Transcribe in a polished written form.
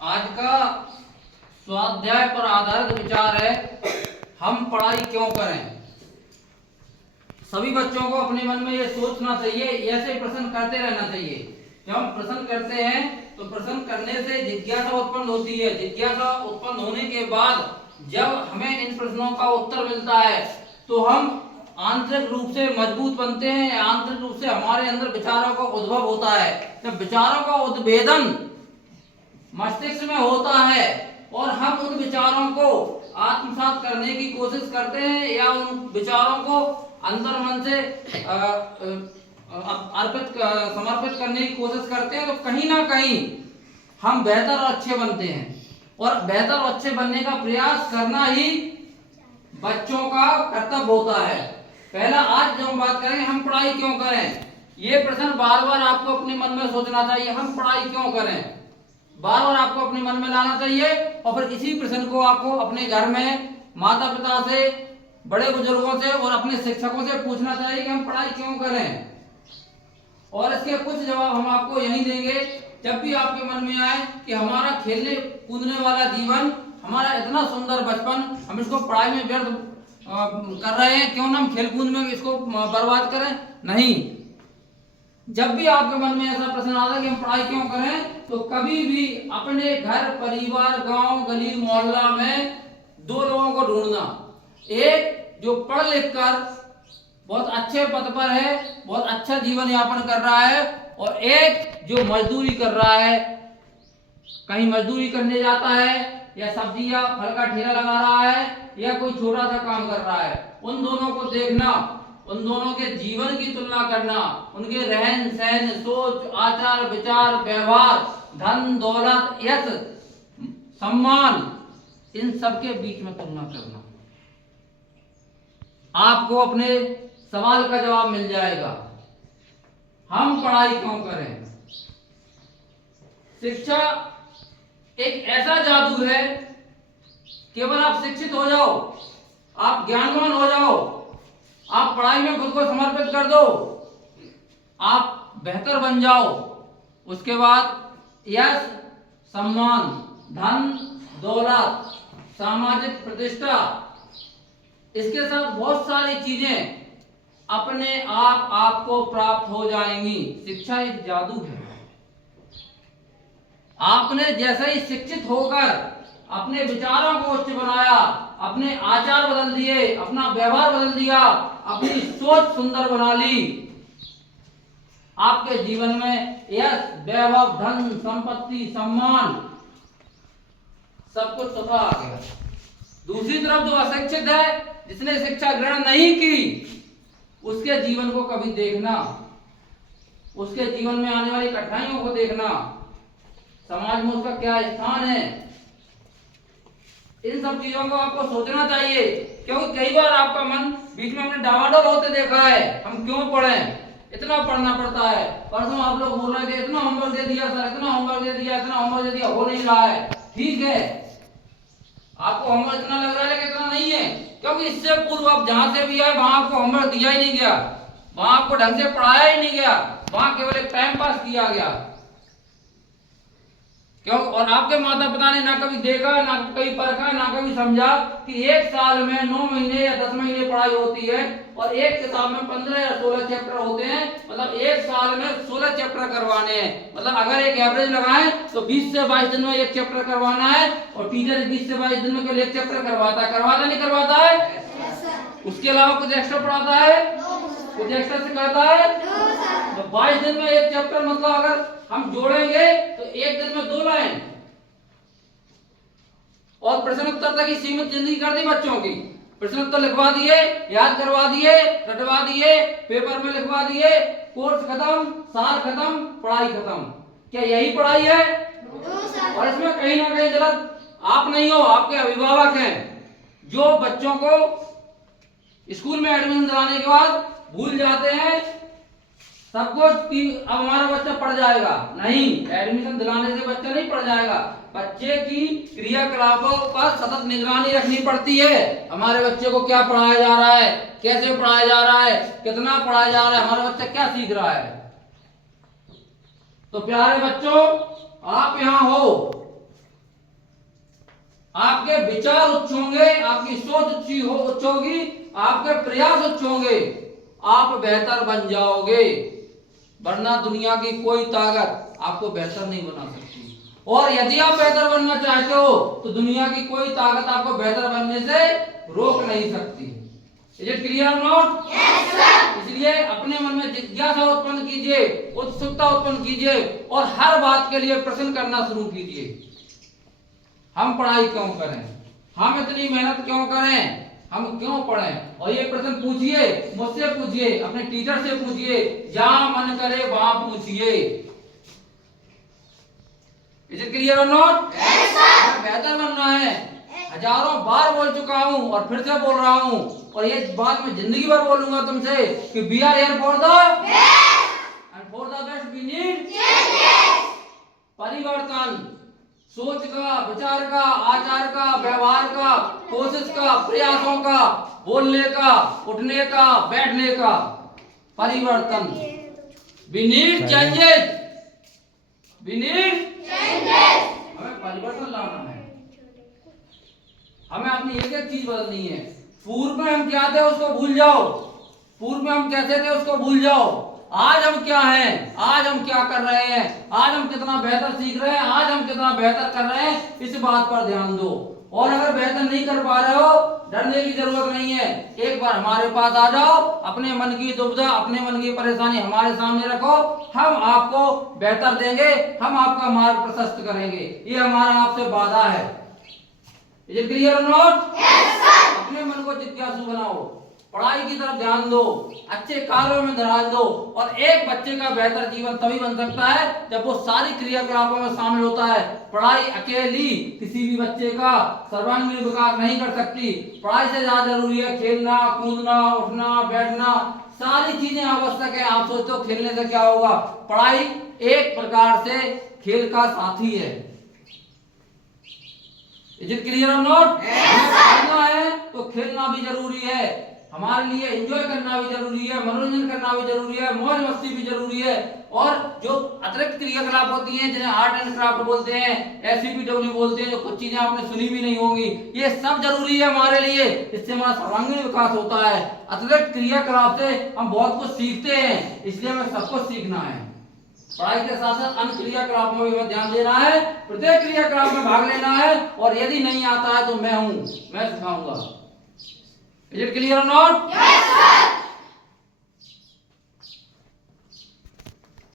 आज का स्वाध्याय पर आधारित विचार है, हम पढ़ाई क्यों करें। सभी बच्चों को अपने मन में ये सोचना चाहिए, ऐसे प्रश्न करते रहना चाहिए। जब हम प्रश्न करते हैं तो प्रश्न करने से जिज्ञासा उत्पन्न होती है। जिज्ञासा उत्पन्न होने के बाद जब हमें इन प्रश्नों का उत्तर मिलता है तो हम आंतरिक रूप से मजबूत बनते हैं। आंतरिक रूप से हमारे अंदर विचारों का उद्भव होता है। जब विचारों का उद्भेदन मस्तिष्क में होता है और हम उन विचारों को आत्मसात करने की कोशिश करते हैं या उन विचारों को अंतर मन से समर्पित करने की कोशिश करते हैं, तो कहीं ना कहीं हम बेहतर और अच्छे बनते हैं। और बेहतर और अच्छे बनने का प्रयास करना ही बच्चों का कर्तव्य होता है। पहला, आज जो हम बात करेंगे, हम पढ़ाई क्यों करें, ये प्रश्न बार बार आपको अपने मन में सोचना चाहिए। हम पढ़ाई क्यों करें, बार बार आपको अपने मन में लाना चाहिए। और फिर इसी प्रश्न को आपको अपने घर में माता पिता से, बड़े बुजुर्गों से और अपने शिक्षकों से पूछना चाहिए कि हम पढ़ाई क्यों करें। और इसके कुछ जवाब हम आपको यही देंगे जब भी आपके मन में आए कि हमारा खेलने कूदने वाला जीवन, हमारा इतना सुंदर बचपन, हम इसको पढ़ाई में व्यर्थ कर रहे हैं, क्यों ना हम खेल कूद में इसको बर्बाद करें। नहीं, जब भी आपके मन में ऐसा प्रश्न आता है कि हम पढ़ाई क्यों करें, तो कभी भी अपने घर, परिवार, गांव, गली, मोहल्ला में दो लोगों को ढूंढना। एक जो पढ़ लिख कर बहुत अच्छे पद पर है, बहुत अच्छा जीवन यापन कर रहा है, और एक जो मजदूरी कर रहा है, कहीं मजदूरी करने जाता है या सब्जी या फल का ठेला लगा रहा है या कोई छोटा सा काम कर रहा है। उन दोनों को देखना, उन दोनों के जीवन की तुलना करना, उनके रहन सहन, सोच, आचार, विचार, व्यवहार, धन, दौलत, यश, सम्मान, इन सब के बीच में तुलना करना। आपको अपने सवाल का जवाब मिल जाएगा, हम पढ़ाई क्यों करें। शिक्षा एक ऐसा जादू है, केवल आप शिक्षित हो जाओ, आप ज्ञानवान हो जाओ, आप पढ़ाई में खुद को समर्पित कर दो, आप बेहतर बन जाओ, उसके बाद यश, सम्मान, धन, दौलत, सामाजिक प्रतिष्ठा, इसके साथ बहुत सारी चीजें अपने आप आपको प्राप्त हो जाएंगी। शिक्षा एक जादू है। आपने जैसे ही शिक्षित होकर अपने विचारों को उच्च बनाया, अपने आचार बदल दिए, अपना व्यवहार बदल दिया, अपनी सोच सुंदर बना ली, आपके जीवन में यश, वैभव, धन, संपत्ति, सम्मान, सब कुछ सुखा आ गया। दूसरी तरफ जो अशिक्षित है, जिसने शिक्षा ग्रहण नहीं की, उसके जीवन को कभी देखना, उसके जीवन में आने वाली कठिनाइयों को देखना, समाज में उसका क्या स्थान है, इन सब चीजों को आपको सोचना चाहिए। क्योंकि कई बार आपका मन बीच में हमने डावाडोल होते देखा है, हम क्यों पढ़ें, इतना पढ़ना पड़ता है। परसों आप लोग बोल रहे थे इतना होमवर्क दे दिया सर, इतना होमवर्क दे दिया, इतना होमवर्क दे दिया, हो नहीं रहा है। ठीक है, आपको होमवर्क इतना लग रहा है लेकिन इतना नहीं है, क्योंकि इससे पूर्व आप जहां से भी आए वहां आपको होमवर्क दिया ही नहीं गया, वहां आपको ढंग से पढ़ाया ही नहीं गया, वहां केवल एक टाइम पास किया गया। क्यों? और आपके माता पिता ने ना कभी देखा, ना कभी परखा, ना कभी समझा कि एक साल में 9 महीने या 10 महीने पढ़ाई होती है और एक किताब में 15 या 16 चैप्टर होते हैं। मतलब एक साल में 16 चैप्टर करवाने हैं। मतलब अगर एक एवरेज लगाएं तो 20 से 22 दिन में एक चैप्टर करवाना है, और टीचर 20 से 22 दिन में केवल एक चैप्टर करवाता नहीं करवाता है। उसके अलावा कुछ एक्स्ट्रा पढ़ाता है, कुछ एक्स्ट्रा सिखाता है। तो 22 दिन में एक चैप्टर, मतलब अगर हम जोड़ेंगे तो एक दिन में 2 लाइन, और प्रश्नोत्तर तक ही सीमित जिंदगी कर दी बच्चों की। प्रश्नोत्तर लिखवा दिए, याद करवा दिए, रटवा दिए, पेपर में लिखवा दिए, कोर्स खत्म, साल खत्म, पढ़ाई खत्म। क्या यही पढ़ाई है? और इसमें कहीं ना कहीं गलत आप नहीं हो, आपके अभिभावक हैं, जो बच्चों को स्कूल में एडमिशन दिलाने के बाद भूल जाते हैं सब कुछ कि अब हमारा बच्चा पढ़ जाएगा। नहीं, एडमिशन दिलाने से बच्चा नहीं पढ़ जाएगा। बच्चे की क्रियाकलापों पर सतत निगरानी रखनी पड़ती है। हमारे बच्चे को क्या पढ़ाया जा रहा है, कैसे पढ़ाया जा रहा है, कितना पढ़ाया जा रहा है, हमारा बच्चा क्या सीख रहा है। तो प्यारे बच्चों, आप यहाँ हो, आपके विचार उच्च होंगे, आपकी सोच उच्च होगी, आपके प्रयास उच्च होंगे, आप बेहतर बन जाओगे। वरना दुनिया की कोई ताकत आपको बेहतर नहीं बना सकती। और यदि आप बेहतर बनना चाहते हो तो दुनिया की कोई ताकत आपको बेहतर बनने से रोक नहीं सकती। Is it clear not? इसलिए अपने मन में जिज्ञासा उत्पन्न कीजिए, उत्सुकता उत्पन्न कीजिए और हर बात के लिए प्रश्न करना शुरू कीजिए। हम पढ़ाई क्यों करें, हम इतनी मेहनत क्यों करें, हम क्यों पढ़ें? और ये प्रश्न पूछिए, मुझसे पूछिए, अपने टीचर से पूछिए, जहां मन करे वहां पूछिए। इज इट क्लियर और नॉट? बेहतर बनना है, हजारों बार बोल चुका हूं और फिर से बोल रहा हूं, और ये बात मैं जिंदगी भर बोलूंगा तुमसे कि we are here for the best and for the best we need परिवर्तन। सोच का, विचार का, आचार का, व्यवहार का, कोशिश का, प्रयासों का, बोलने का, उठने का, बैठने का परिवर्तन। We need changes, we need changes. हमें परिवर्तन लाना है, हमें अपनी एक एक चीज बदलनी है। पूर्व में हम क्या थे उसको भूल जाओ, पूर्व में हम कैसे थे उसको भूल जाओ। आज हम क्या हैं, आज हम क्या कर रहे हैं, आज हम कितना बेहतर सीख रहे हैं, आज हम कितना बेहतर कर रहे हैं, इस बात पर ध्यान दो। और अगर बेहतर नहीं कर पा रहे हो, डरने की जरूरत नहीं है। एक बार हमारे पास आ जाओ, अपने मन की दुविधा, अपने मन की परेशानी हमारे सामने रखो, हम आपको बेहतर देंगे, हम आपका मार्ग प्रशस्त करेंगे। ये हमारा आपसे वादा है। इज इट क्लियर और नॉट? अपने मन को जिज्ञासु बनाओ, पढ़ाई की तरफ ध्यान दो, अच्छे कार्यों में ध्यान दो। और एक बच्चे का बेहतर जीवन तभी बन सकता है जब वो सारी क्रियाकलापों में शामिल होता है। पढ़ाई अकेली किसी भी बच्चे का सर्वांगीण विकास नहीं कर सकती। पढ़ाई से ज्यादा जरूरी है खेलना, कूदना, उठना, बैठना, सारी चीजें आवश्यक है। आप सोचते हो खेलने से क्या होगा? पढ़ाई एक प्रकार से खेल का साथी है। इज इट क्लियर और नॉट? पढ़ना है तो खेलना भी जरूरी है, हमारे लिए एंजॉय करना भी जरूरी है, मनोरंजन करना भी जरूरी है, मौज मस्ती भी जरूरी है। और जो अतिरिक्त क्रियाकलाप होती हैं जिन्हें आर्ट एंड क्राफ्ट बोलते हैं, SCPW बोलते हैं, जो कुछ चीजें आपने सुनी भी नहीं होंगी, ये सब जरूरी है हमारे लिए। इससे हमारा सर्वांगीण विकास होता है। अतिरिक्त क्रियाकलाप से हम बहुत कुछ सीखते हैं, इसलिए हमें सब कुछ सीखना है। पढ़ाई के साथ साथ अन्य क्रियाकलापों में भी ध्यान देना है, प्रत्येक क्रियाकलाप में भाग लेना है। और यदि नहीं आता है तो मैं हूं, मैं सिखाऊंगा। Is it clear or not? Yes, sir.